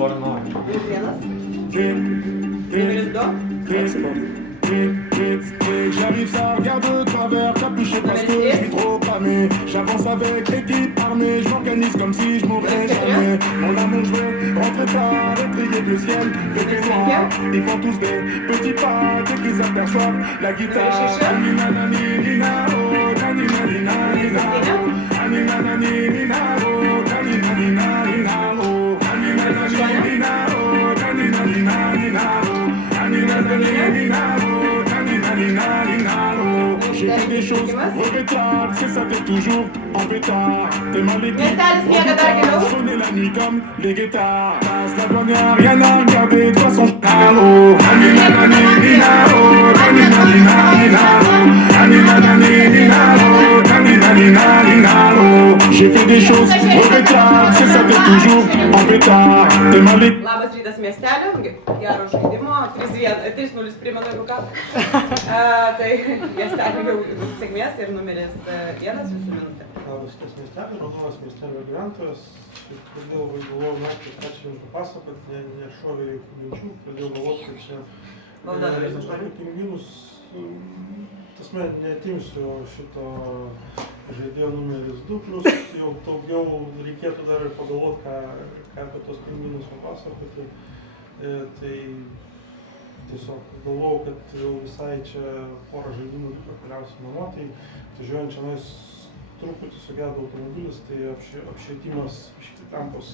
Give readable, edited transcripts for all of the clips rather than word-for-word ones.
Borno. Numeris 2. J'arrive, ça regarde de travers, capuché parce que je suis trop cramé. J'avance avec l'équipe armée, je m'organise comme si je mourrais jamais. Mon amour, je veux rentrer tard et prier que le ciel fait noir. Ils font tous des petits pas dès qu'ils aperçoivent la guitare. Anina nani nina oh, anina nina nina oh, anina nani nina oh, anina nina nina oh, anina nani nina oh, anina nina nina oh, anina nani nina oh. J'ai fait des choses regrettables, c'est ça t'es toujours en pétard. T'es mal équipé, je connais la nuit comme les guetards. Passe la bonne, y'a rien à regarder, de toute façon j'n'allo. Anina nani nina oh, anina nina nina oh, anina nani nina oh, anina nina nina oh. J'ai fait des choses regrettables, c'est ça t'es toujours en pétard. T'es mal équipé. Labas rytas miestelio, gero žaidimo, 3-0 primenu, jeigu ką. Tai miestelio jau sėkmės ir numeris 1 visų minutė. Labas rytas miestelio, Raudonas miestelio gyventojas. Pradėjau galvoti, ką čia jums papasakoti, nešovė jokių minčių, pradėjau galvoti, kad čia pingvinus, tasme, neatimsiu šito žaidėjo numeris 2, plus jau daugiau reikėtų dar ir pagalvoti, ką apie tos pingvinus papasakoti. Tai tiesiog galvojau, kad jau visai čia porą žaidimų pakeliausiu namo, tai važiuojant čionais truputį sugedo automobilis, tai apšvietimas tampos,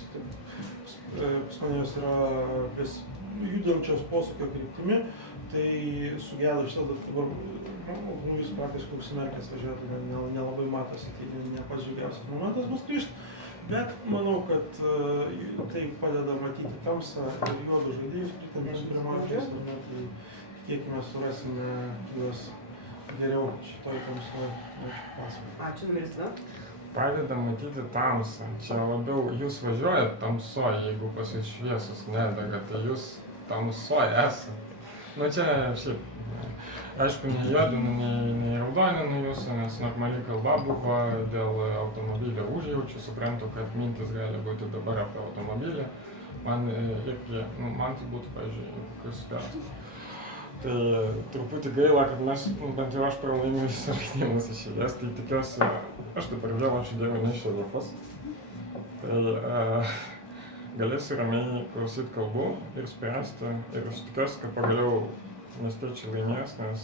pas manęs yra judančios posūkio kryptimi, tai sugedo šitas dabar automobilis praktiškai užsimerkęs važiuoti, nelabai matosi, tai ne pats džiugiausias momentas bus grįžti. Bet manau, kad tai padeda matyti tamsą ir juodus žaidėjus, būtent pirmaujančius, tai tiekime surasime juos geriau šitoj tamsoj. Ačiū, numeris 2. Padeda matyti tamsą. Čia labiau jūs važiuojat tamsoj, jeigu pas jūs šviesus nedega, tai jūs tamsoj esat. Nu čia šiaip, aišku, nejuodinu, nei raudoninu jūsų, nes normali kalba buvo dėl automobilio užjaučių, suprantu, kad mintis gali būti dabar apie automobilį. Man irgi, man tai būtų, pavyzdžiui, kokius metus. Tai truputį gaila, kad mes, bent jau aš pralaimiu visus žaidimus iš eilės, tai tikiuosi, aš dabar vėl ačiū Dievui neišiu Lietuvos. Tai galėsiu ramiai klausyti kalbų ir spręsti ir aš tikiuosi, kad pagaliau miestiečiai laimės, nes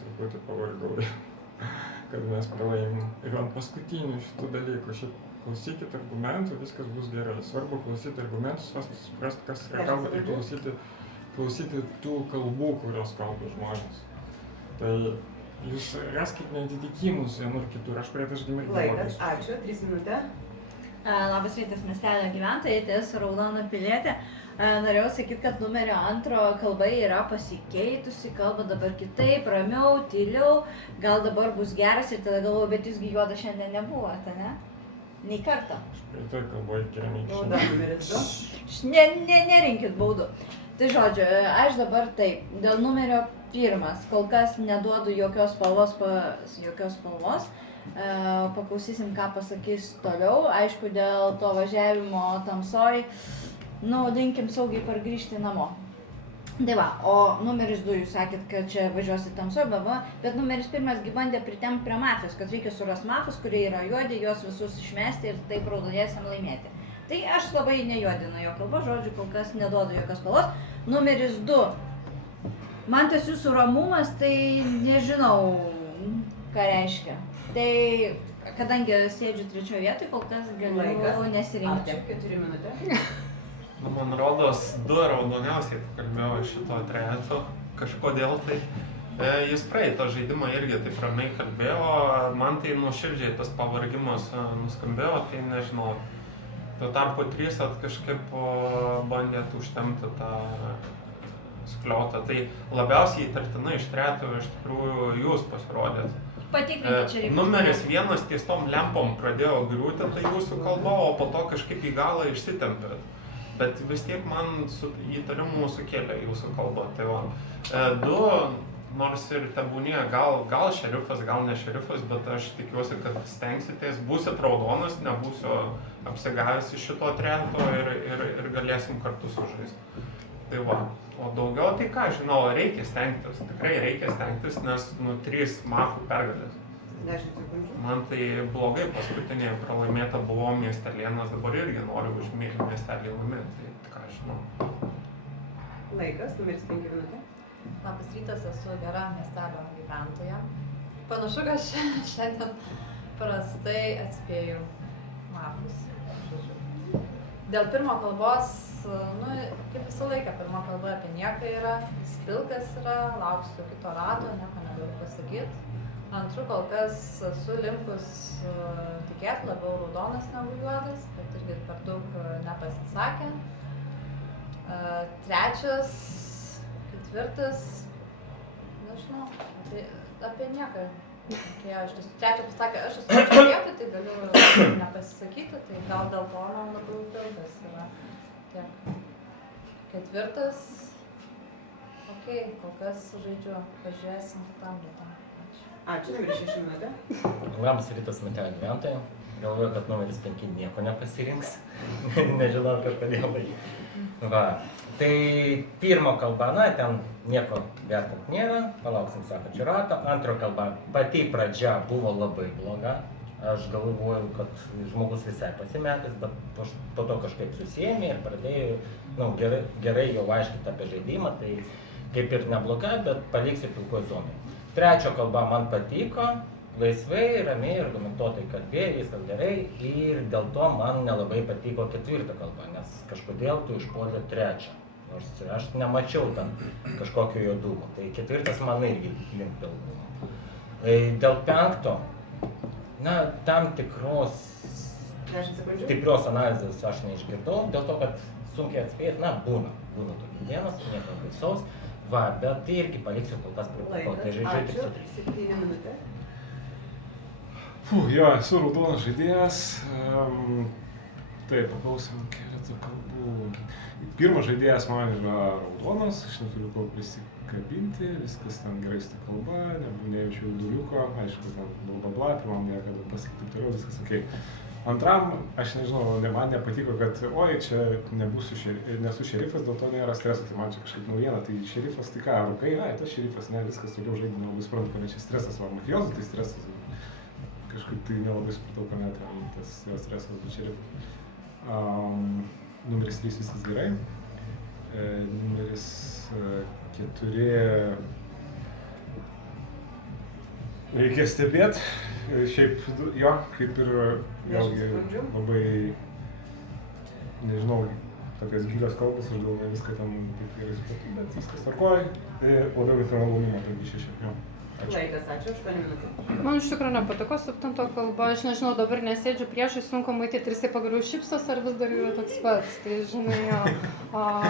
truputį pavargau, kad mes pralaimim. Ir ant paskutinių šitų dalykų, šiaip klausykit argumentų, viskas bus gerai. Svarbu klausyti argumentus, suprasti, kas yra kalba ir klausyti tų kalbų, kurios kalba žmonės. Tai jūs raskit neatitikimus vienur kitur, aš prie aš gimė. Laikas, ačiū, 3 minutė. Labas rytas miestelio gyventojai, tai esu Raudona pilietė. Norėjau sakyti, kad numerio 2 kalba yra pasikeitusi, kalba dabar kitaip, ramiau, tyliau, gal dabar bus geras ir tada galvoju, bet jūsgi juoda šiandien nebuvote, ne? Nei karto. Aš prie tai kalboju kėramiai. Bauda numeris 2. Nerinkit baudų. Tai žodžiu, aš dabar taip, dėl numerio 1, kol kas neduodu jokios spalvos. Paklausysim, ką pasakys toliau. Aišku, dėl to važiavimo tamsoj, vadinkim saugiai pargrįžti namo. Tai va, o numeris 2 jūs sakėt, kad čia važiuosit tamsoj, bet numeris 1 bandė pritempti prie mafijos, kad reikia surasti mafijos, kurie yra juodi, juos visus išmesti ir taip raudoniesiam laimėti. Tai aš labai nejuodinu jo kalbą, žodžiu, kol kas neduodu jokios spalvos. Numeris 2. Man tas jūsų ramumas, tai nežinau, ką reiškia. Tai, kadangi sėdžiu 3 vietoj, kol kas galiu nesirinkti. 4 minutė. Man rodos, 2 raudoniausiai pakalbėjau iš šito trejeto kažkodėl tai. Jis praeitą žaidimą irgi taip ramiai kalbėjo, man tai nuoširdžiai tas pavargimas nuskambėjo, tai nežinau. Tuo tarpu 3 kažkaip bandėt užtempti tą skliautą, tai labiausiai įtartinai iš trejeto iš tikrųjų jūs pasirodėt. Patikrinkit čia reikia. Numeris 1 ties tom lempom pradėjo griūti tai jūsų kalba, o po to kažkaip į galą išsitempėt. Bet vis tiek man įtarimų sukėlė jūsų kalba. Tai va. 2 nors ir tebūnie, gal šerifas, gal ne šerifas, bet aš tikiuosi, kad stengsitės, būsit raudonas, nebūsiu apsigavęs iš šito trejeto ir galėsim kartu sužaisti. Tai va, o daugiau tai ką, žinau, reikia stengtis, tikrai reikia stengtis, nes 3 mafų pergalės. 10 sekundžių. Man tai blogai, paskutinėje pralaimėta buvo Miestelėnas, dabar irgi noriu už Miestelį laimėti, tai ką žinau. Laikas, numeris 5 minutė. Labas rytas, esu gera miestelio gyventoja. Panašu, kad šiandien prastai atspėjau mafus. Dėl pirmo kalbos, kaip visą laiką, pirmo kalba apie nieką yra, jis pilkas yra, lauksiu kito rato, nieko negaliu pasakyti. Antru, kol kas esu linkus tikėti labiau raudonas negu juodas, bet irgi per daug nepasisakė. Trečias, ketvirtas, nežinau, apie nieką. Trečia pasakė, aš esu trečia vietoj, tai galiu nepasisakyti, tai gal dėl to man labiau pilkas yra. Tiek. Ketvirtas, kol kas žaidžiu, pažiūrėsim kitam vietam. Ačiū, numeris 6 minutė. Labas rytas, miestelio gyventojai. Galvoju, kad numeris 5 nieko nepasirinks. Nežinau, kodėl. Va. Tai pirmo kalba, ten nieko vertant nėra. Palauksim sekančio rato. Antro kalba, pati pradžia buvo labai bloga. Aš galvoju, kad žmogus visai pasimetęs, bet po to kažkaip susėmė ir pradėjo gerai jau aiškinti apie žaidimą. Tai kaip ir nebloga, bet paliksiu pilkoj zonai. Trečio kalba man patiko, laisvai, ramiai ir argumentuotai kalbėjo, viskas gerai ir dėl to man nelabai patiko ketvirta kalba, nes kažkodėl tu išpuolė trečią, nors aš nemačiau ten kažkokio juodumo, tai ketvirtas man irgi link pilkumo. Dėl penkto, tam tikros stiprios analizės aš neišgirdau, dėl to, kad sunkiai atspėti, būna tokių dienas, nieko baisaus. Va, bet tai irgi paliksiu kol kas prie pako, tai žaidžiu tik su 3. 7 minutė. Jo, esu raudonas žaidėjas. Taip, paklausim keletą kalbų. Pirmas žaidėjas man yra raudonas, aš neturiu ko prisikabinti, viskas ten gerai su ta kalba, nejaučiu jauduliuko, aišku, ten blablabla, pirmam nėra kada pasakyti taip toliau, viskas okei. Antram, aš nežinau, man nepatiko, kad oi, čia nesu šerifas, dėl to nėra streso, tai man čia kažkaip naujiena, tai šerifas, tai ką, rūkai, tas šerifas, ne, viskas toliau žaidime, nelabai suprantu, kad čia stresas, o mafijozų tai stresas, kažkaip tai nelabai supratau, kad net tas stresas, bet šerifas. Numeris 3 viskas gerai, numeris 4 reikia stebėti. Šiaip, jo, kaip ir vėlgi labai, nežinau, tokios gilios kalbos, aš galvoju viską ten taip gerai supratau, bet viskas tvarkoj. Labiau kaip malonumą, tai 6, jo. Laikas, ačiū, 8 minutė. Man iš tikrųjų nepatiko 7 kalba, aš nežinau, dabar nesėdžiu priešai, sunku matyti, ir jisai pagaliau šypsos, ar vis dar yra toks pats, tai žinai,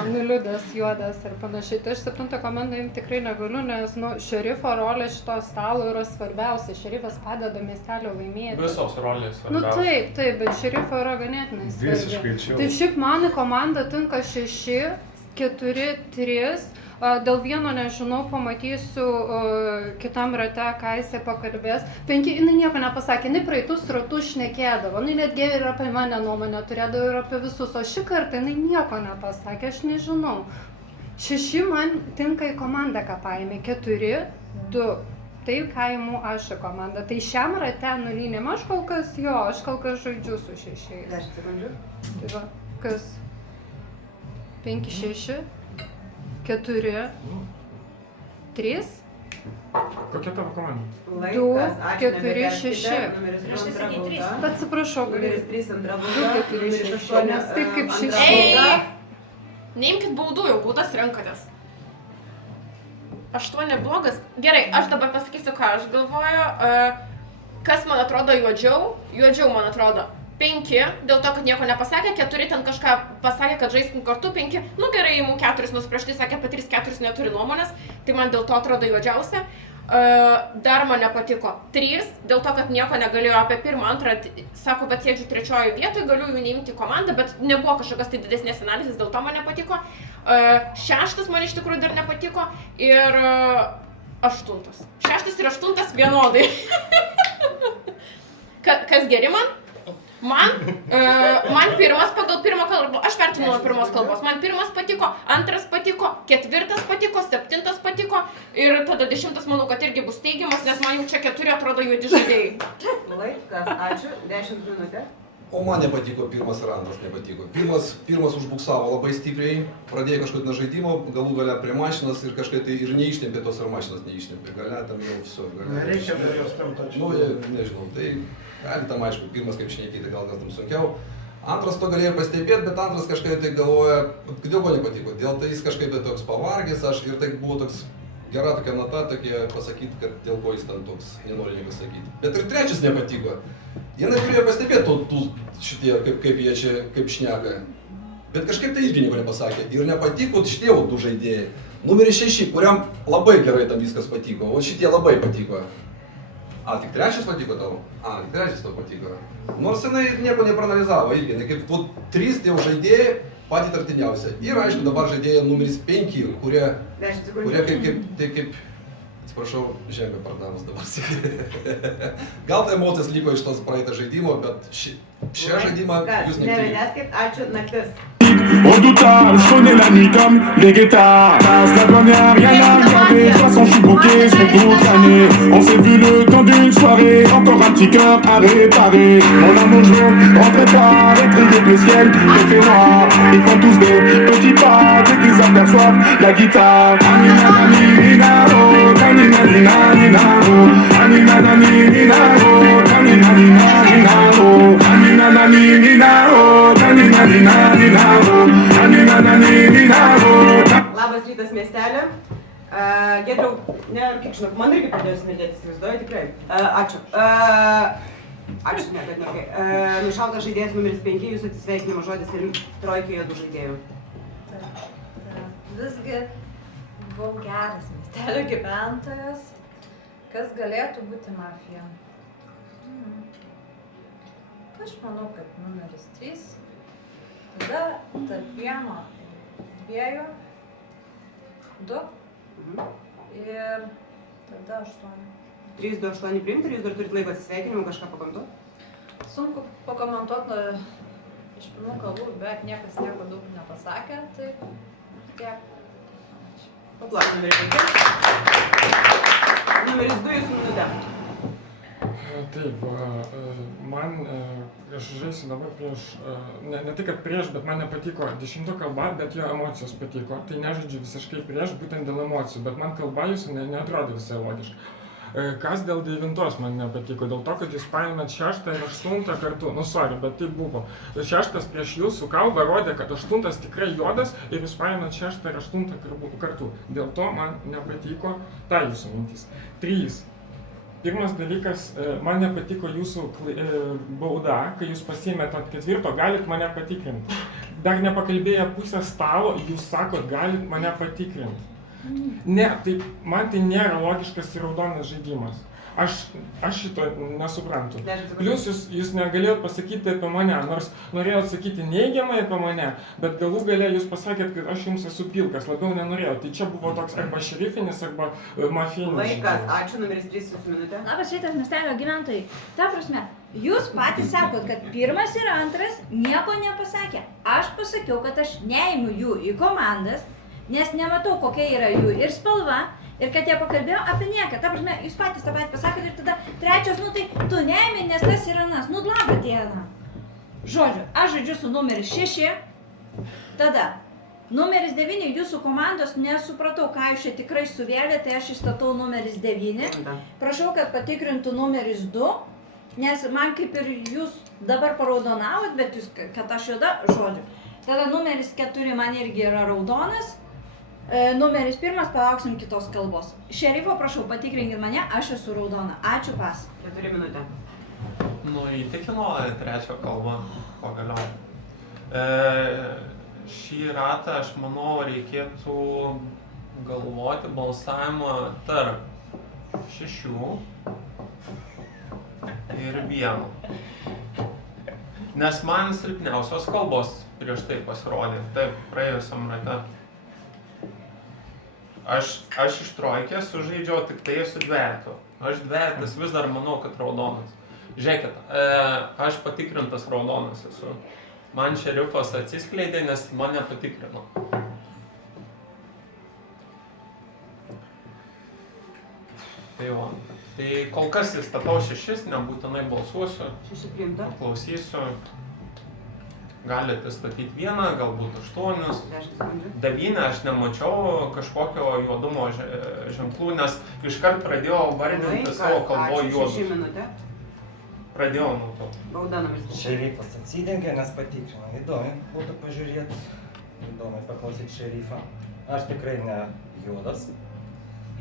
nuliūdęs, juodas ir panašiai. Tai aš 7 komandą imti tikrai negaliu, nes šerifo rolė šito stalo yra svarbiausia, šerifas padeda miestelio laimėti. Visos rolės svarbiausia. Taip, bet šerifo yra ganėtinai svarbi. Visiškai čia. Tai šiaip man į komandą tinka 6, 4, 3. Dėl vieno nežinau, pamatysiu kitam rate, ką jisai pakalbės. 5, jinai nieko nepasakė, jinai praeitus ratus šnekėdavo, jinai netgi ir apie mane nuomonę turėdavo ir apie visus, o šį kartą jinai nieko nepasakė, aš nežinau. 6 man tinka į komandą, ką paėmė, 4, 2. Tai ką įimu aš į komandą. Tai šiam rate nulynim, aš kol kas žaidžiu su 6. 10 sekundžių. Tai va, kas? 5, 6. 4, 3. Kokia tavo komanda? Laikas, ačiū, 4, 6. Numeris 2 Aš antra sakiau 3. bauda. Atsiprašau, Numeris 3 antra bauda. 2, 4, 6. Nes taip kaip 6. Ei! Neimkit baudų, jau baudas renkatės. 8 blogas. Gerai, aš dabar pasakysiu, ką aš galvoju. Kas man atrodo juodžiau man atrodo. 5, dėl to, kad nieko nepasakė, 4 ten kažką pasakė, kad žaistum kartu, 5, gerai, imu 4, nors prieš tai sakė, apie 3, 4 neturi nuomonės, tai man dėl to atrodo juodžiausia. Dar man nepatiko 3, dėl to, kad nieko negalėjo apie 1, 2, sako, bet sėdžiu 3 vietoje, galiu jų neimti komandą, bet nebuvo kažkokios tai didesnės analizės, dėl to man nepatiko. 6 man iš tikrųjų dar nepatiko ir 8. 6 ir 8 vienodai. Kas geri man? Man pirmas pagal pirmą kalbą, aš vertinu nuo pirmos kalbos, man pirmas patiko, antras patiko, 4 patiko, 7 patiko ir tada 10 manau, kad irgi bus teigiamas, nes man jau čia 4 atrodo juodi žaidėjai. Laikas, ačiū, 10 minutė. O man nepatiko pirmas ir antras nepatiko. Pirmas užbuksavo labai stipriai, pradėjo kažkokį nuo žaidimo, galų gale prie mašinas ir kažkaip tai ir neištempė tos ar mašinas neištempė. Gale tam jau viso. Nereikia dar jos tempti. Nu, nežinau, tai gali tam aišku, pirmas kaip šnekėti, gal kas tam sunkiau. Antras to galėjo pastebėti, bet antras kažkaip tai galvoja, kodėl ko nepatiko. Dėl tai jis kažkaip tai toks pavargęs, aš ir tai buvo toks gera tokia nata, tokia pasakyti, kad dėl ko jis ten toks, nenori nieko sakyti. Bet ir trečias nepatiko. Jie neturėjo pastebėti šitie, kaip jie čia, kaip šneka. Bet kažkaip tai irgi nieko nepasakė. Ir nepatiko šitie 2 žaidėjai. Numeris 6, kuriam labai gerai tam viskas patiko, o šitie labai patiko. A, tik trečias patiko tau? A, tik trečias tau patiko. Nors jinai nieko nepraanalizavo irgi, kaip 3 tie žaidėjai patys artimiausia. Ir aišku dabar žaidėjai numeris 5, kurie kaip atsiprašau, žemė pardamus dabar. Gal tai emocijas liko iš tos praeitą žaidimo, bet šią žaidimą jūs neturite. Nevėdėskit, ačiū, naktis. Redoutable, je connais la nuit comme les guetards. La première, rien à regarder. De toute façon, je suis bloqué sur toute l'année. On s'est vu le temps d'une soirée. Encore un petit cœur à réparer. Mon amour, je veux rentrer tard. Étrier le ciel, il fait noir. Ils font tous des petits pas. Dès qu'ils aperçoivent la guitare. Anina, nanina, oh. Nanina, nanina, oh. Anina, nanina, oh. Nanina, nanina, oh. Anina, nanina, oh. Nanina, nanina, oh. Labas rytas miestelė. Giedriau, kiek žinau, man irgi pradėjo smirdėti, įsivaizduoju, tikrai. Ačiū. Ačiū, ne, kad neokai. Nušautas žaidėjas numeris 5, jūsų atsisveikinimo žodis ir trojkėje 2 žaidėjų. Visgi buvau geras miestelio gyventojas. Kas galėtų būti mafija? Aš manau, kad numeris 3. Tada tarp 1, 2, 2 ir tada 8. 3, 2, 8 priimti ir jūs dar turite laiko atsisveikinimų, kažką pakomentuoti? Sunku pakomentuoti iš pirmų kalbų, bet niekas nieko daug nepasakė, tai tiek. Paplak, numeris 5. Numeris 2 jūsų minutė. Taip, man, aš žaisiu dabar prieš, ne tik kad prieš, bet man nepatiko 10 kalba, bet jo emocijos patiko. Tai nežaidžiu visiškai prieš, būtent dėl emocijų, bet man kalba jūsų neatrodė visai logiška. Kas dėl 9 man nepatiko, dėl to, kad jūs paėmėt 6 ir 8 kartu, bet tai buvo. 6 prieš jūsų kalbą rodė, kad 8 tikrai juodas ir jūs paėmėt 6 ir 8 kartu. Dėl to man nepatiko ta jūsų mintis. 3. Pirmas dalykas, man nepatiko jūsų bauda, kai jūs pasiėmėt ant 4, galit mane patikrinti. Dar nepakalbėję pusę stalo, jūs sakot, galit mane patikrinti. Ne, tai man tai nėra logiškas ir raudonas žaidimas. Aš šito nesuprantu. Plius jūs negalėjot pasakyti apie mane, nors norėjot sakyti neigiamai apie mane, bet galų gale jūs pasakėt, kad aš jums esu pilkas, labiau nenorėjau. Tai čia buvo toks arba šerifinis, arba mafijinis. Laikas, ačiū, numeris 3 jūsų minutė. Labas rytas miestelio gyventojai. Ta prasme, jūs patys sakot, kad 1 ir 2 nieko nepasakė. Aš pasakiau, kad aš neįimu jų į komandas, nes nematau, kokia yra jų ir spalva. Ir kad jie pakalbėjo apie nieką. Ta prasme, jūs patys tą patį pasakėt ir tada 3, tai tu neimi, nes tas yra nas. Labą dieną. Žodžiu, aš žaidžiu su numeris 6. Tada, numeris 9, jūsų komandos nesupratau, ką jūs čia tikrai suvėlė, tai aš įstatau numeris 9. Prašau, kad patikrintų numeris 2, nes man kaip ir jūs dabar paraudonavot, bet jūs, kad aš juoda, žodžiu. Tada numeris 4 man irgi yra raudonas. Numeris 1, palauksim kitos kalbos. Šerifo, prašau, patikrinkit mane, aš esu raudona. Ačiū, pas. 4 minutė. Nu, įtikino 3 kalbą pagaliau. Šį ratą, aš manau, reikėtų galvoti balsavimą tarp 6 ir 1. Nes man silpniausios kalbos prieš tai pasirodė, taip, praėjusiam rate. Aš iš trojkės sužaidžiau tik tai su dvejetu. Aš dvejetas vis dar manau, kad raudonas. Žiūrėkit, aš patikrintas raudonas esu. Man šerifas atsiskleidė, nes mane patikrino. Tai va. Tai kol kas įstatau 6, nebūtinai balsuosiu. 6 priimta. Klausysiu. Galite statyti 1, galbūt 8. 10 sekundžių. 9 aš nemačiau kažkokio juodumo ženklų, nes iškart pradėjau vardinti savo kalboje juodus. 6 minutė. Pradėjau nuo to. Bauda numeris 5. Šerifas atsidengė, nes patikrino. Įdomi būtų pažiūrėti. Įdomi paklausyti šerifą. Aš tikrai ne juodas.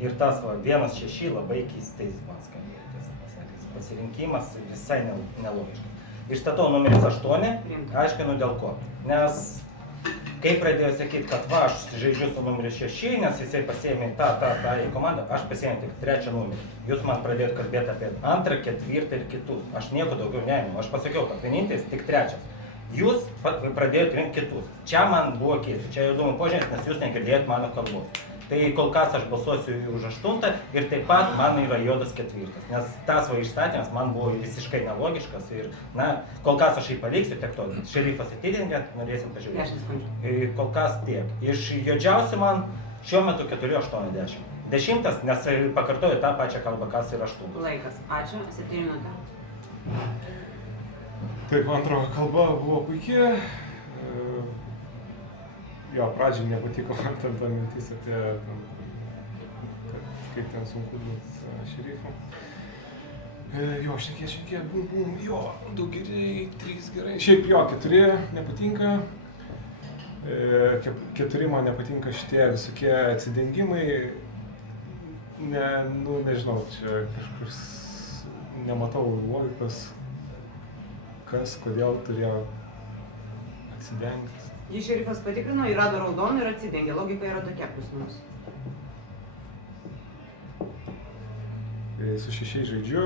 Ir tas 1-6 labai keistais man skambėjo, tiesą pasakius. Pasirinkimas visai nelogiškas. Išstatau numeris 8, aiškinu dėl ko. Nes kai pradėjau sakyti, kad va, aš žaidžiu su numeris 6, nes jisai pasiėmė tą į komandą, aš pasiėmė tik 3 numerį. Jūs man pradėjot kalbėti apie 2, 4 ir kitus. Aš nieko daugiau neėmiau. Aš pasakiau, kad vienintelis tik 3. Jūs pradėjot rinkti kitus. Čia man buvo keista. Čia juodumo požymis, nes jūs negirdėjot mano kalbos. Tai kol kas aš balsuosiu už 8 ir taip pat man yra juodas 4. Nes tas išstatymas man buvo visiškai nelogiškas ir, kol kas aš jį paliksiu, tiek to. Šerifas atidengė, norėsim pažiūrėti. Kol kas tiek. Iš juodžiausių man šiuo metu 4-8-10. 10, nes pakartoju tą pačią kalbą, kas ir 8. Laikas. Ačiū. 7 minutė. Taip, antro kalba buvo puikiai. Jo, pradžiai nepatiko man ta mintis apie, kaip ten sunku būti šerifu. Jo, šnekė, bum, jo, 2 gerai, 3 gerai. Šiaip jo, 4 nepatinka. 4 man nepatinka šitie visokie atsidengimai. Nežinau, čia kažkur nematau logikos, kas, kodėl turėjo atsidengti. Jį šerifas patikrino, jį rado raudoną ir atsidengė. Logika yra tokia plus minus. Su 6 žaidžiu.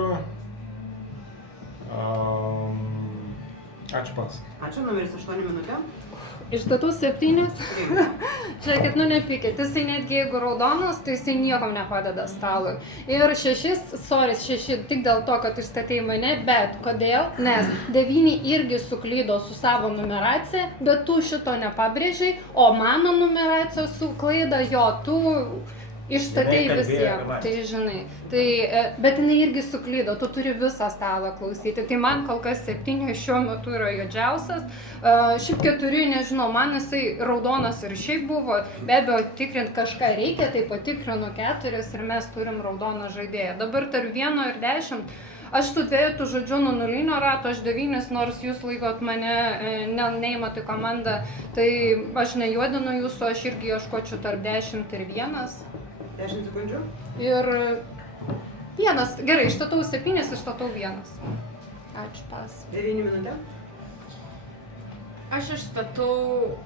Ačiū pats. Ačiū, numeris 8 minutė. Išstatau 7. Žiūrėkit, nepykit, jisai netgi jeigu raudonas, tai jisai niekam nepadeda stalui. Ir 6 tik dėl to, kad išstatei mane, bet kodėl? Nes 9 irgi suklydo su savo numeracija, bet tu šito nepabrėžiai, o mano numeracija suklaida jo, tu išstatei visiems, tai žinai. Bet jinai irgi suklydo, tu turi visą stalą klausyti. Tai man kol kas 7 šiuo metu yra juodžiausias. Šiaip 4, nežinau, man jisai raudonas ir šiaip buvo. Be abejo, tikrint kažką reikia, tai patikrinu 4 ir mes turim raudoną žaidėją. Dabar tarp 1 ir 10. Aš su 2 žodžiu nuo 0 rato, aš 9, nors jūs laikot mane, neįmat į komandą, tai aš nejuodinu jūsų, aš irgi ieškočiau tarp 10 ir 1. 10 sekundžių. Ir 1. Gerai, išstatau 7, išstatau 1. Ačiū pas. 9 minutė. Aš išstatau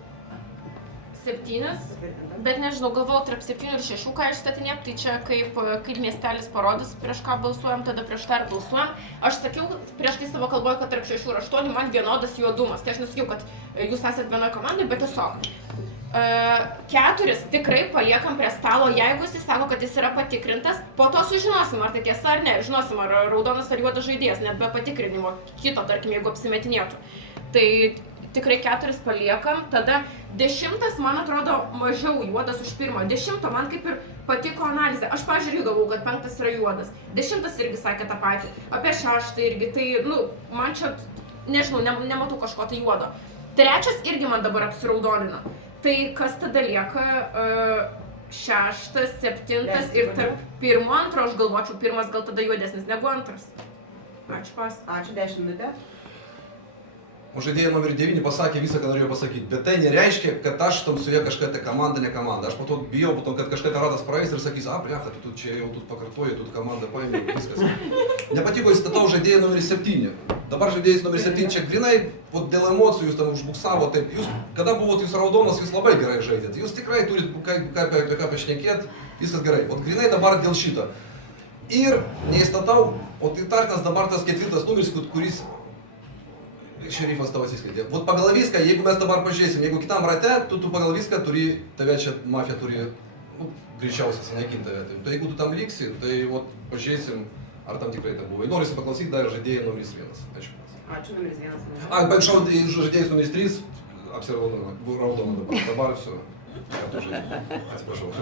7, bet nežinau, galvojau tarp 7 ir 6, ką išstatinėt, tai čia kaip miestelis parodys, prieš ką balsuojam, tada prieš tą ir balsuojam. Aš sakiau prieš tai savo kalboje, kad tarp 6 ir 8 man vienodas juodumas. Tai aš nesakiau, kad jūs esate vienoje komandai, bet tiesiog. 4 tikrai paliekam prie stalo, jeigu jis sako, kad jis yra patikrintas, po to sužinosim, ar tai tiesa ar ne, žinosim, ar raudonas ar juodas žaidėjas, net be patikrinimo kito, tarkim, jeigu apsimetinėtų. Tai tikrai 4 paliekam, tada 10, man atrodo, mažiau juodas už 1. 10 man kaip ir patiko analizė. Aš, pažiūrėjau, galvau, kad 5 yra juodas. 10 irgi sakė tą patį. Apie 6 irgi, tai, man čia, nežinau, nematau kažko tai juodo. 3 irgi man dabar apsiraudonina. Tai kas tada lieka 6, 7 ir tarp 1, 2 aš galvočiau, 1 gal tada juodesnis negu 2. Ačiū pas. Ačiū, 10 minutė. O žaidėjai numerį 9 pasakė visą, ką norėjau pasakyti, bet tai nereiškia, kad aš tam su ja kažką tai komanda, ne komanda. Aš po to bijau, kad kažką tai ratas praeis ir sakys, blecha, tu čia jau pakartoji, tu komandą paėmė, viskas. Nepatiko, įstatau žaidėjai numerį 7. Dabar žaidėjas numerį 7 čia grinai, dėl emocijų jūs tam užbuksavo, taip, jūs, kada buvot jūs raudonas, jūs labai gerai žaidėt. Jūs tikrai turit ką pašnekėt, viskas gerai. O grinai dabar dėl šito. Ir neįstatau, o tai tarkas dabar tas 4 numeris, kuris šerifas tavo atsiskleidė. Vot pagal viską, jeigu mes dabar pažiūrėsim, jeigu kitam rate, tu pagal viską turi, tave čia mafija turi greičiausiai sunaikinti tave. Tai jeigu tu tam liksi, tai pažiūrėsim, ar tam tikrai tai buvo. Norisi paklausyti dar žaidėjai numeris 1. Ačiū. Ačiū, numeris 1. Pamiršau žaidėjus numeris 3, apsiraudonu dabar su kartu žaidėjai. Atsiprašau. O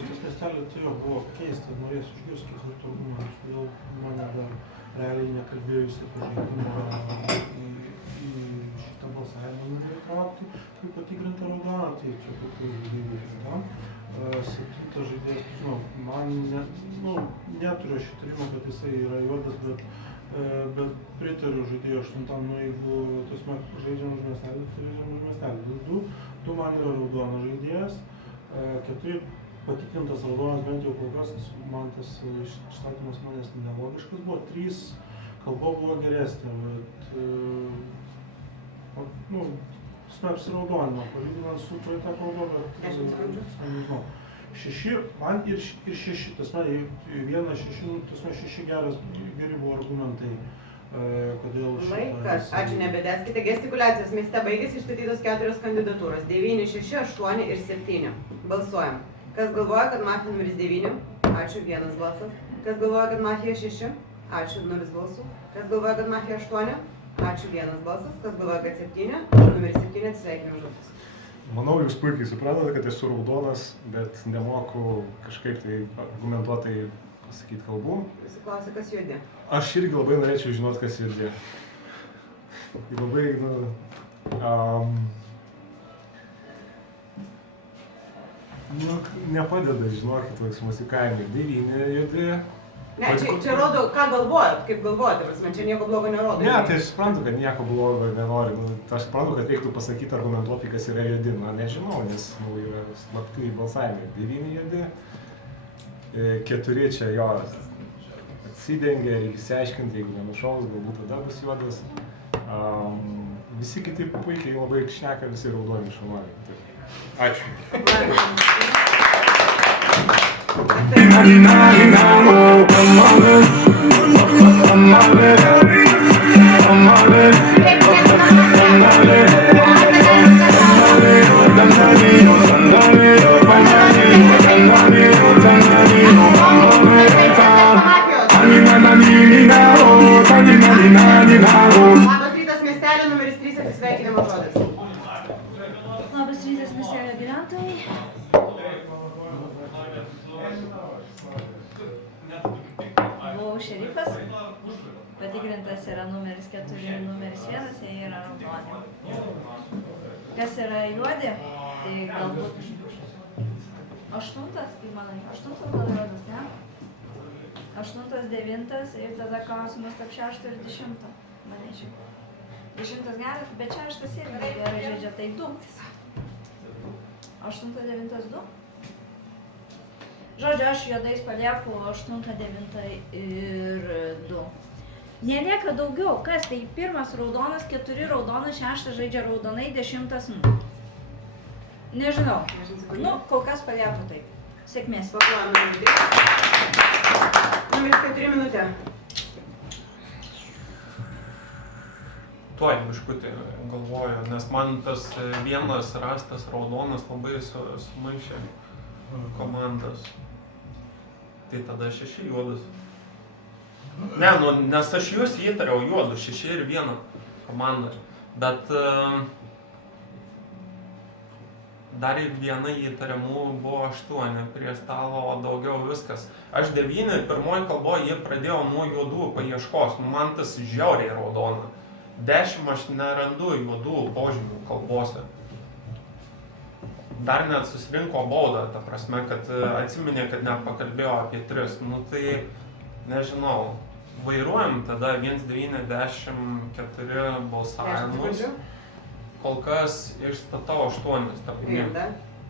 šitas miestelis tai buvo keista, norėsiu išgirsti kitus argumentus, kodėl mane dar realiai nekalbėjusi apie žaidimą į šitą balsavimą neįtraukti, kaip patikrintą raudoną, tai čia kokių žaidėjų tam. 7 žaidėjas, žinau, man neturiu aš įtarimą, kad jisai yra juodas, bet pritariu žaidėjų 8, jeigu žaidžiam už miestelį, tai žaidžiam už miestelį. 2 man yra raudonas žaidėjas, 4 patikrintas raudonas, bent jau kol kas, man tas išstatymas manęs nelogiškas buvo, 3 kalba buvo geresnė, bet apsiraudonimo, palyginant su praeitą kalbą, bet nežinau. 6, man ir 6, tas man 1, 6 geri buvo argumentai, kodėl šitą... Laikas, ačiū, nebedeskite. Gestikuliacijos mieste baigėsi išstatytos 4 kandidatūros, 9, 6, 8 ir 7. Balsuojam. Kas galvoja, kad mafija numeris 9? Ačiū, 1 balsas. Kas galvoja, kad mafija 6? Ačiū, 0 balsų. Kas galvoja, kad mafija 8? Ačiū, 1 balsas. Kas galvoja, kad 7? Numeris 7 atsisveikinimo žodis. Manau, jūs puikiai suprantate, kad esu raudonas, bet nemoku kažkaip tai argumentuotai pasakyti kalbų. Visi klausia, kas juodi. Aš irgi labai norėčiau žinoti, kas juodi. Labai, nepadeda, žinokit, musikavimai. 9 juodi. Ne, čia rodo, ką galvojat, kaip galvojat, čia nieko blogo nerodo. Ne, tai aš suprantu, kad nieko blogo nenoriu. Aš suprantu, kad reiktų pasakyti argumentuotai, kas yra juodi. Nežinau, nes yra slapti balsavimai. 9 juodi, 4 čia jo atsidengia, reikia išsiaiškinti, jeigu nenušaus, galbūt tada bus juodas. Visi kiti puikiai labai šneka, visi raudoni šaunuoliai. Ačiū. Labas rytas miestelio numeris 3 atsisveikinimo žodis. Labas rytas miestelio gyventojai. Buvau šerifas, patikrintas yra numeris 4 ir numeris 1, jie yra raudoni. Kas yra juodi, tai galbūt 8, kaip manai, 8 gal juodas, ne? 8, 9 ir tada klausimas tarp 6 ir 10, manyčiau. 10 geras, bet 6 irgi gerai žaidžia, tai 2. 8, 9, 2. Žodžiu, aš juodais palieku 8, 9 ir 2. Nelieka daugiau, kas tai 1 raudonas, 4 raudonas, 6 žaidžia raudonai, 10 nežinau. Kol kas palieku taip. Sėkmės. Paklojame numeris 4 minutė. Tuoj biškutį galvoju, nes man tas vienas rastas raudonas labai sumaišė komandas. Tai tada 6 juodus. Ne, nes aš jūs įtariau juodus, 6 ir 1 komandą. Bet dar ir viena įtariamų buvo 8 prie stalo, o daugiau viskas. Aš 9, pirmoji kalboje jie pradėjo nuo juodų paieškos, man tas žiauriai raudona. 10 aš nerandu juodų požymių kalbose. Dar net susirinko baudą, ta prasme, kad atsiminė, kad nepakalbėjo apie 3. Tai nežinau, vairuojam tada 1, 9, 10, 4 balsavimus. Kol kas išstatau 8,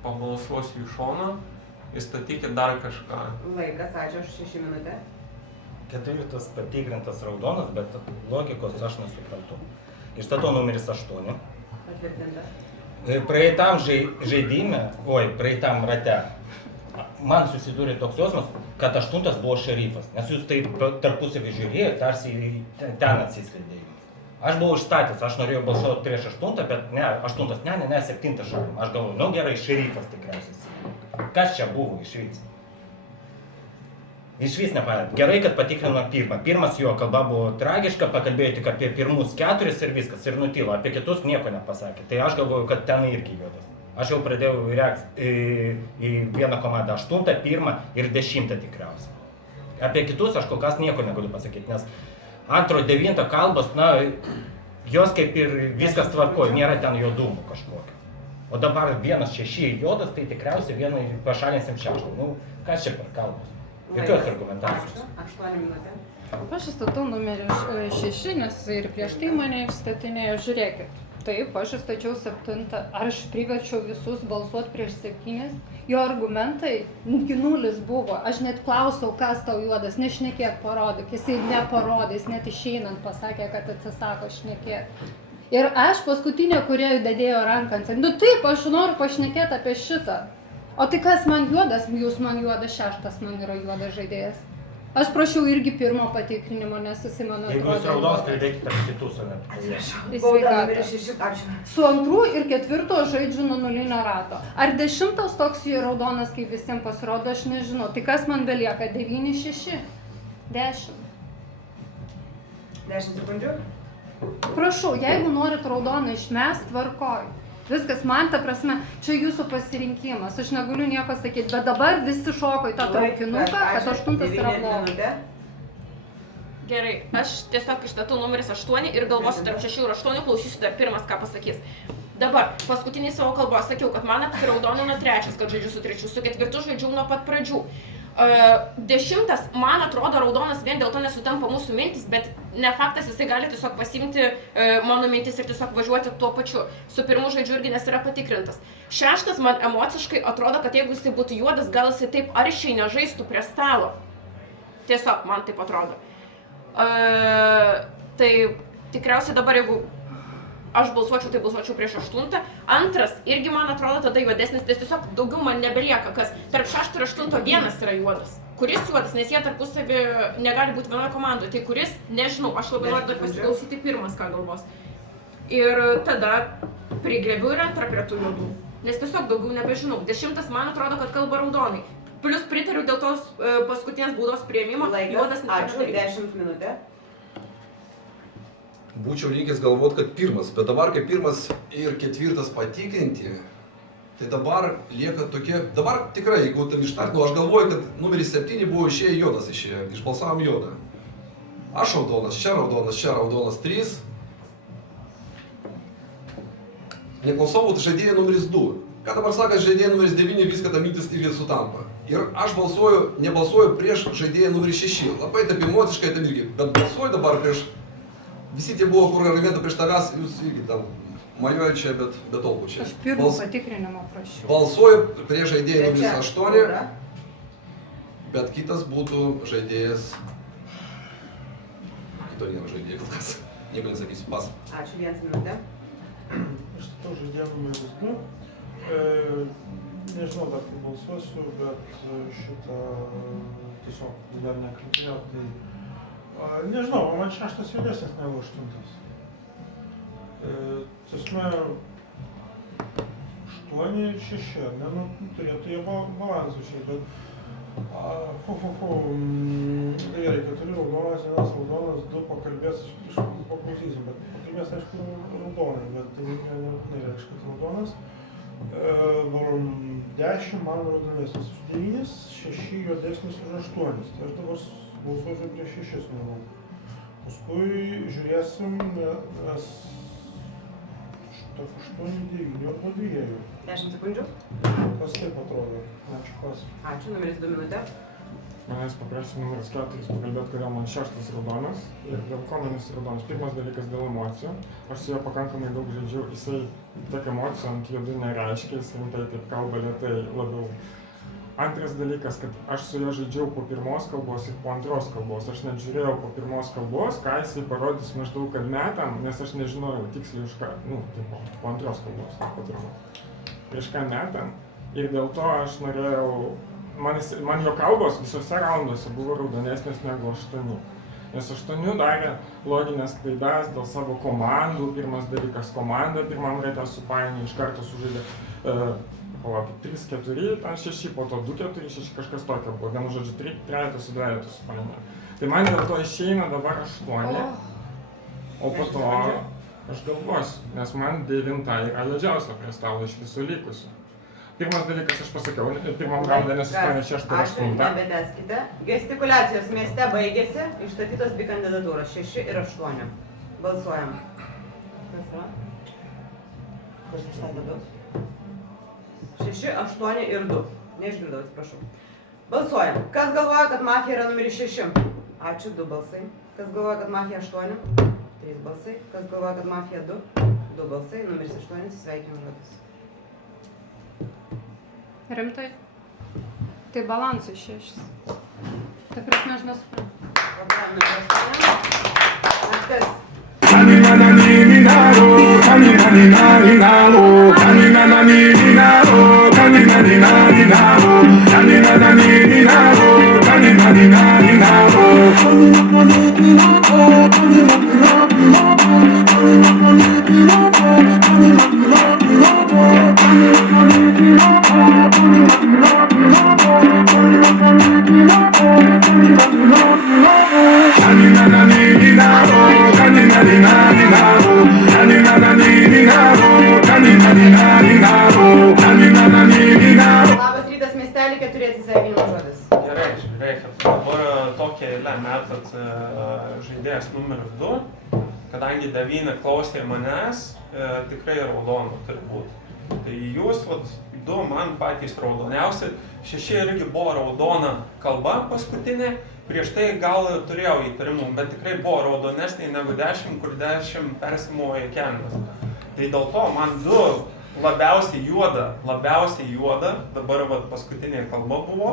pabalsuosiu į šoną, įstatykit dar kažką. Laikas, ačiū, 6 minutė. 4 patikrintas raudonas, bet logikos aš nesuprantu. Išstatau numeris 8. Patvirtinta. Praeitam žaidime, praeitam rate, man susidūrė toks jausmas, kad 8 buvo šerifas, nes jūs taip tarpusavį žiūrėjote, tarsi ten atsiskleidė. Aš buvau išstatęs, aš norėjau balsuoti prieš 8, bet ne, 8, ne, 7 šalim. Aš galvoju, gerai, šerifas tikriausiai. kas čia buvo išvis. Išvis nepadėt. Gerai, kad patikrino pirmą. Pirmas jo kalba buvo tragiška, pakalbėjo tik apie pirmus 4 ir viskas, ir nutilo. Apie kitus nieko nepasakė. Tai aš galvoju, kad ten irgi juodas. Aš jau pradėjau į vieną komandą 8, 1 ir 10 tikriausiai. Apie kitus aš kol kas nieko negaliu pasakyti, nes 2, 9 kalbos, na, jos kaip ir viskas tvarkoja, nėra ten juodumų kažkokio. O dabar 1, 6 juodas, tai tikriausiai vieną pašalinsim 6. Nu, kas čia per kalbos? Jokios argumentacijos. 8 minutė. Aš įstatau numerį 6, nes ir prieš tai mane išstatinėjo, žiūrėkit. Taip, aš įstačiau 7, ar aš priverčiau visus balsuoti prieš 7, jo argumentai 0 buvo, aš net klausiau, kas tau juodas, nešnekėk parodyk, jisai neparodė, jis net išeinant pasakė, kad atsisako šnekėti. Ir aš paskutinė, kurie dadėjo ranką ant, nu taip, aš noriu pašnekėti apie šitą. O tai kas man juodas, jūs man juodas, 6 man yra juodas žaidėjas. Aš prašiau irgi pirmo patikrinimo, nes jisai mano atrodo. Jeigu jūs raudos, tai reikia tarp kitus, o ne? Atsiprašau. Bauda numeris 6, ačiū. Su 2 ir 4 žaidžiu nuo 0 rato. Ar 10 toks raudonas, kaip visiems pasirodo, aš nežinau. Tai kas man belieka? 9, 6, 10. 10 sekundžių. Prašau, jeigu norit raudoną išmest, tvarkoj. Viskas, man ta prasme, čia jūsų pasirinkimas, aš negaliu nieko sakyti, bet dabar visi šoko į tą traukinuką, kad 8 yra blogas. Gerai, aš tiesiog išstatau numeris 8 ir galvosiu tarp 6 ir 8, klausysiu dar pirmas, ką pasakys. Dabar, paskutinį savo kalbą sakiau, kad man apsiraudonino 3, kad žaidžiu su 3, su 4 žaidžiau nuo pat pradžių. 10, man atrodo, raudonas vien dėl to nesutampa mūsų mintis, bet ne faktas, jisai gali tiesiog pasiimti mano mintis ir tiesiog važiuoti tuo pačiu. Su 1 žaidžiu irgi nes yra patikrintas. 6 man emociškai atrodo, kad jeigu jisai būtų juodas, gal jisai taip aršiai nežaistų prie stalo. Tiesiog man taip atrodo. Tai tikriausiai dabar, jeigu aš balsuočiau, tai balsuočiau prieš 8. 2 irgi man atrodo tada juodesnis, nes tiesiog daugiau man nebelieka, kas tarp 6 ir 8 vienas yra juodas. Kuris juodas, nes jie tarpusavį negali būti vienoje komandoje. Tai kuris, nežinau, aš labai noriu dar pasiklausyti pirmas, ką galvos. Ir tada prigrėbiu ir 2 prie tų juodų, nes tiesiog daugiau nebežinau. 10 man atrodo, kad kalba raudonai. Plus pritariu dėl tos paskutinės baudos priėmimo. Laikas, ačiū, 10 minutė. Būčiau linkęs galvoti, kad 1, bet dabar kaip 1 ir 4 patikrinti, tai dabar lieka tokie, dabar tikrai, jeigu tam ištartinu, aš galvoju, kad numeris 7 buvo išėję juodas, išbalsavom juodą. Aš raudonas, čia raudonas 3. Neklausau, žaidėjai numeris 2. Ką dabar sakas, žaidėjai numeris 9, viską ta mintis irgi sutampa. Ir aš nebalsuoju prieš žaidėją numeris 6. Labai taip emociškai tam irgi, bet balsuoju dabar prieš. Visi tie buvo, kur argumentų prieš tavęs, jūs irgi tam majuoja čia, bet tolku čia. Aš pirmo patikrinimo prašiau. Balsuoju prieš žaidėją numeris 8, bet kitas būtų žaidėjas. Kito nėra žaidėjai, kol kas. Nieko nesakysiu, pas. Ačiū, 1 minutė. Aš statau žaidėją numeris 2. Nežinau dar kaip balsuosiu, bet šitą tiesiog dar nekalbėjau, tai nežinau, man 6 juodesnis negu 8. Tiesme, 8 ir 6, ne, nu, turėtų jie balansų šiaip, bet gerai, 4 raudonas, 1 raudonas, 2 pakalbės, paklausysim, bet pakalbės, aišku, raudonai, bet tai nereiškia, kad raudonas. 10 man raudonesnis už 9, 6 juodesnis už 8, tai aš dabar balsuosiu prieš 6, manau. Paskui žiūrėsim, nes 8, 9 arba 2. 10 sekundžių. Kas taip atrodo? Ačiū, pas. Ačiū, numeris 2 minutė. Manęs paprašė numeris 4 pakalbėti, kodėl man 6 raudonas ir dėl ko man jis raudonas. Pirmas dalykas dėl emocijų. Aš su juo pakankamai daug žaidžiau, jisai tiek emocijų ant juodų nereiškia, jis rimtai taip kalba lėtai labiau. Antras dalykas, kad aš su juo žaidžiau po 1 kalbos ir po 2 kalbos. Aš net žiūrėjau po 1 kalbos, ką jisai parodys maždaug kad metam, nes aš nežinojau tiksliai iš ką, po 2 kalbos, po 1. Prieš ką metam. Ir dėl to aš norėjau, man jo kalbos visose raunduose buvo raudonesnės negu 8. Nes 8 darė loginės klaidas dėl savo komandų. Pirmas dalykas, komanda pirmam rate supainiojo, iš karto sužaidė palaukit, 3, 4, ten 6, po to 2, 4, 6, kažkas tokio buvo. Vienu žodžiu, 3 trejetus su dvejetus paėmė. Tai man dėl to išeina dabar 8, o po to aš galvosiu, nes man 9 yra juodžiausia prie stalo iš visų likusių. Pirmas dalykas aš pasakiau, pirmam raunde nesustojame 6 ir 8. Nebeteskite. Gestikuliacijos mieste baigėsi, išstatytos 2 kandidatūros, 6 ir 8. Balsuojam. Kas yra? Kas išstatė 2? 6, 8 ir 2. Neišgirdau, atsiprašau. Balsuojam. Kas galvoja, kad mafija yra numeris 6? Ačiū, 2 balsai. Kas galvoja, kad mafija 8? 3 balsai. Kas galvoja, kad mafija 2? 2 balsai. Numeris 8, sveikinam žodis. Rimtai? Tai balansui 6. Ta prasme, aš nesuprantu. Problema numeris 8. Naktis. Labas rytas miestelį, 4 atsisveikinimo žodis. Gerai, žiūrėkit, dabar tokią eilę metat žaidėjas numeris 2, kadangi 9 klausė manęs, tikrai raudonų turi būti. Tai jūs, 2 man patys raudoniausi, 6 irgi buvo raudona kalba paskutinė, prieš tai gal turėjau įtarimų, bet tikrai buvo raudonesnė negu 10, kur 10 persimojo kelnes. Tai dėl to man 2 labiausiai juoda, dabar paskutinė kalba buvo,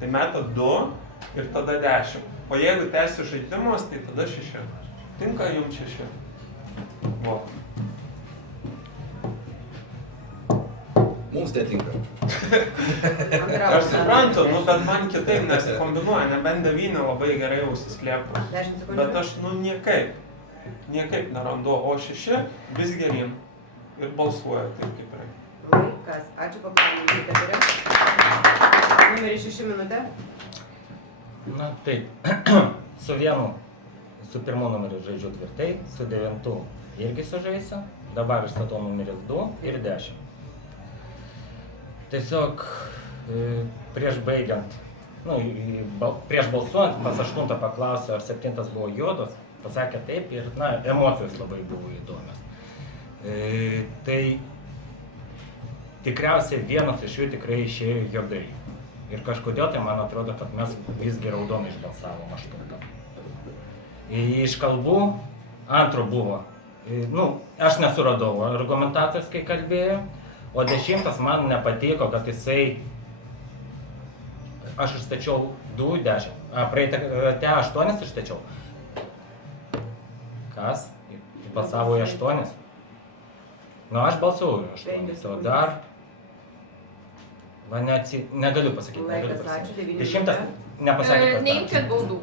tai meta 2 ir tada 10. O jeigu tęsi žaidimas, tai tada 6. Tinka jums 6. Va. Mums netinka. Aš suprantu, bet man kitaip nesikombinuoja, nebent 9 labai gerai užsislėpus. Bet aš, niekaip nerandu, o 6 vis gerin ir balsuoja taip kaip yra. Laikas. Ačiū papakalbėti 4. Numeris 6 minutė. Na taip, su pirmu numeriu žaidžiu tvirtai, su 9 irgi sužaisiu, dabar išstatau numeris 2 ir 10. Tiesiog prieš baigiant, prieš balsuojant, pas 8 paklausiau, ar 7 buvo juodas, pasakė taip ir, emocijos labai buvo įdomios. Tai tikriausiai vienas iš jų tikrai išėjo juodai. Ir kažkodėl tai man atrodo, kad mes visgi raudonai išbalsavom 8. Iš kalbų antro buvo, aš nesuradau argumentacijos, kai kalbėjau, o 10 man nepatiko, kad jisai, aš išstačiau 2, 10, praeitą 8 išstačiau. Kas? Balsavo į 8? Aš balsavau į 8, o dar... Negaliu pasakyti. 10 nepasakė, kas dar. Neimkit baudų.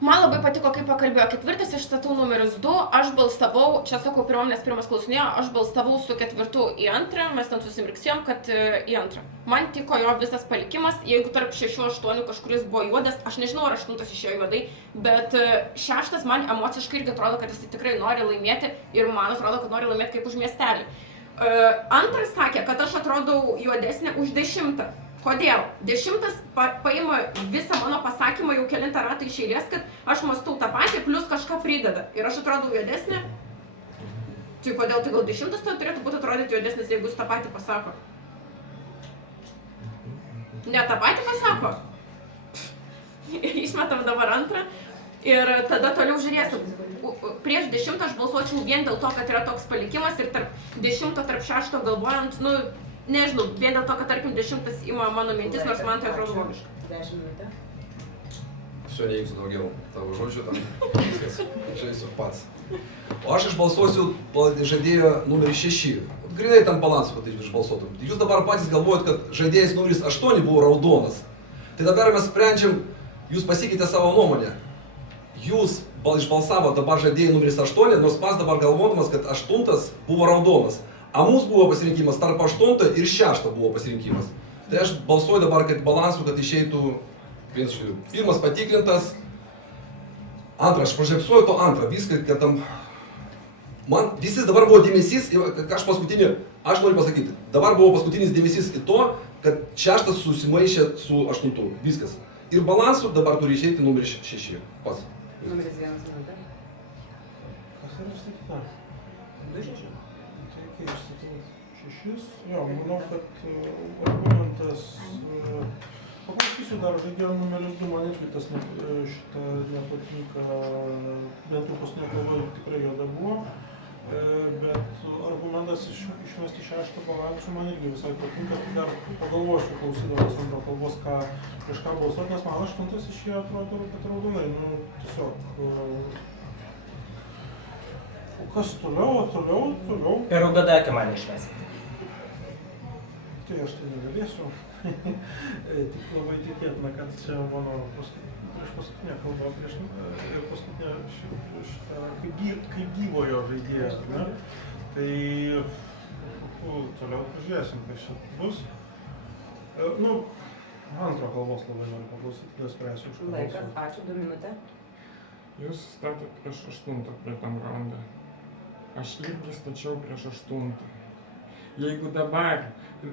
Man labai patiko, kaip pakalbėjo. 4 išstatau numeris 2, aš balsavau, čia sakau pirmam, nes pirmas klausinėjo, aš balsavau su 4 į 2, mes ten susimirksėjom, kad į 2. Man tiko jo visas palikimas, jeigu tarp 6-8 kažkuris buvo juodas, aš nežinau, ar 8 išėjo juodai, bet 6 man emociškai irgi atrodo, kad jis tikrai nori laimėti ir man atrodo, kad nori laimėti kaip už miestelį. 2 sakė, kad aš atrodau juodesnė už 10. Kodėl? 10 paima visą mano pasakymą jau kelintą ratą iš eilės, kad aš mąstau tą patį, plus kažką prideda. Ir aš atrodau juodesnė. Tai kodėl? Tai gal 10 turėtų būti atrodyti juodesnis, jeigu jis tą patį pasako? Ne tą patį pasako? Išmetam dabar 2. Ir tada toliau žiūrėsim. Prieš 10 aš balsuočiau vien dėl to, kad yra toks palikimas ir tarp 10, tarp 6 galvojant, nežinau, vien dėl to, kad tarkim 10 ima mano mintis, nors man tai atrodo logiška. 10 minutė. Все, neįsiu daugiau tavo žodžių, tam viskas, žaisiu pats. O aš išbalsuosiu žaidėjo numeris 6. Grinai tam balansų, kad išbalsuotum. Jūs dabar patys galvojat, kad žaidėjas numeris 8 buvo raudonas. Tai dabar mes sprendžiam, jūs pasikeitė savo nuomonę. Jūs išbalsavo dabar žaidėjai numeris 8, nors pats dabar galvodamas, kad 8 buvo raudonas. A mums buvo pasirinkimas tarp 8 ir 6 buvo pasirinkimas. Tai aš balsuoju dabar, kad balansų, kad išeitų vienas iš jų. Pirmas patikrintas, antras, aš pažiūrėpsuoju to antrą, viską, kad tam... Man visi dabar buvo dėmesys, ką aš paskutinį, aš noriu pasakyti, dabar buvo paskutinis dėmesys į to, kad 6 susimaišė su 8, viskas. Ir balansų dabar turi išeiti numeris 6, pats. Numeris 1 minutė. Kas yra išsakyta? 2-6. Tai kai išsakytas 6, jo, manau, kad argumentas... Paprašysiu dar žaidėjo numeris 2, man irgi tas šitą nepatinka, bent jau paskutinė kalba tikrai juoda buvo, bet argumentas išmesti 6 balansų man irgi visai patinka, tai dar pagalvosiu klausydamas antro kalbos, prieš ką balsuoti, nes man 8 išėjo atrodo, kad raudonai, nu tiesiog... O kas toliau? Per Ugadakį mane išmesti. Tai aš tai negalėsiu. Tik labai tikėtina, kad čia mano prieš paskutinę kalbą, ir paskutinę šitą kaip gyvojo žaidėjas, ne? Tai toliau pažiūrėsim, kas čia bus. Nu, antro kalbos labai noriu paklausyti, nespręsiu už ką. Laikas, ačiū, 2 minutė. Jūs statėt prieš 8 prie tam raundą. Aš irgi stačiau prieš 8. Jeigu dabar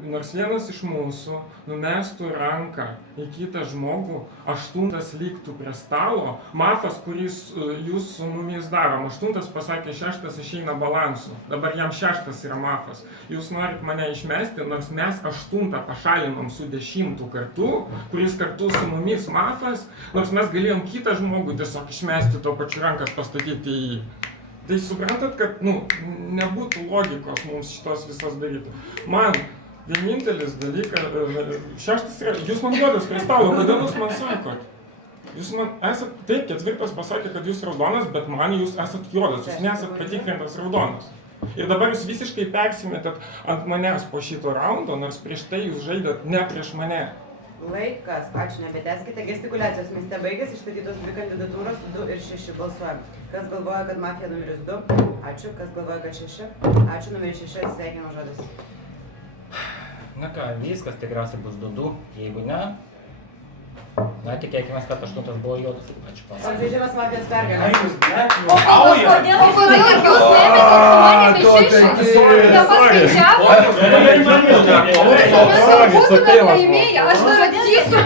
nors vienas iš mūsų numestų ranką į kitą žmogų, 8 liktų prie stalo, mafas, kuris jūs su mumis darom, 8 pasakė 6 išeina balansų, dabar jam 6 yra mafas. Jūs norit mane išmesti, nors mes 8 pašalinom su 10 kartu, kuris kartu su mumis mafas, nors mes galėjom kitą žmogų tiesiog išmesti to pačiu rankas pastatyti į jį. Tai suprantat, kad, nebūtų logikos mums šitos visos daryti. Man vienintelis dalykas, 6 yra, jūs man duodas prie stalo, kodėl jūs man sakot? Jūs man esat, taip, 4 pasakė, kad jūs raudonas, bet man jūs esat juodas, jūs nesat patikrintas raudonas. Ir dabar jūs visiškai persimetėt ant manęs po šito raundo, nors prieš tai jūs žaidėt ne prieš mane. Laikas, ačiū, nebetęskite. Gestikuliacijos mieste baigėsi, išstatytos 2 kandidatūros, 2 ir 6 balsuojam. Kas galvoja, kad mafija numeris 2? Ačiū. Kas galvoja, kad 6? Ačiū, numeris 6, sveikino žodis. Na ką, viskas tikriausiai bus 2-2, jeigu ne, tikėkime, kad 8 buvo juodas. Ačiū pas. Žaidimas mafijos pergalė. Kodėl jūs neėmėte su manimi 6? Būtumėt laimėję, aš dar atsisu.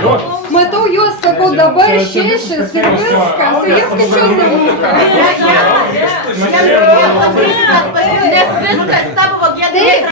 Matau juos, sakau, dabar 6 ir viskas. Ir jie skaičiau nemoka. Nes viskas, ta buvo gėda.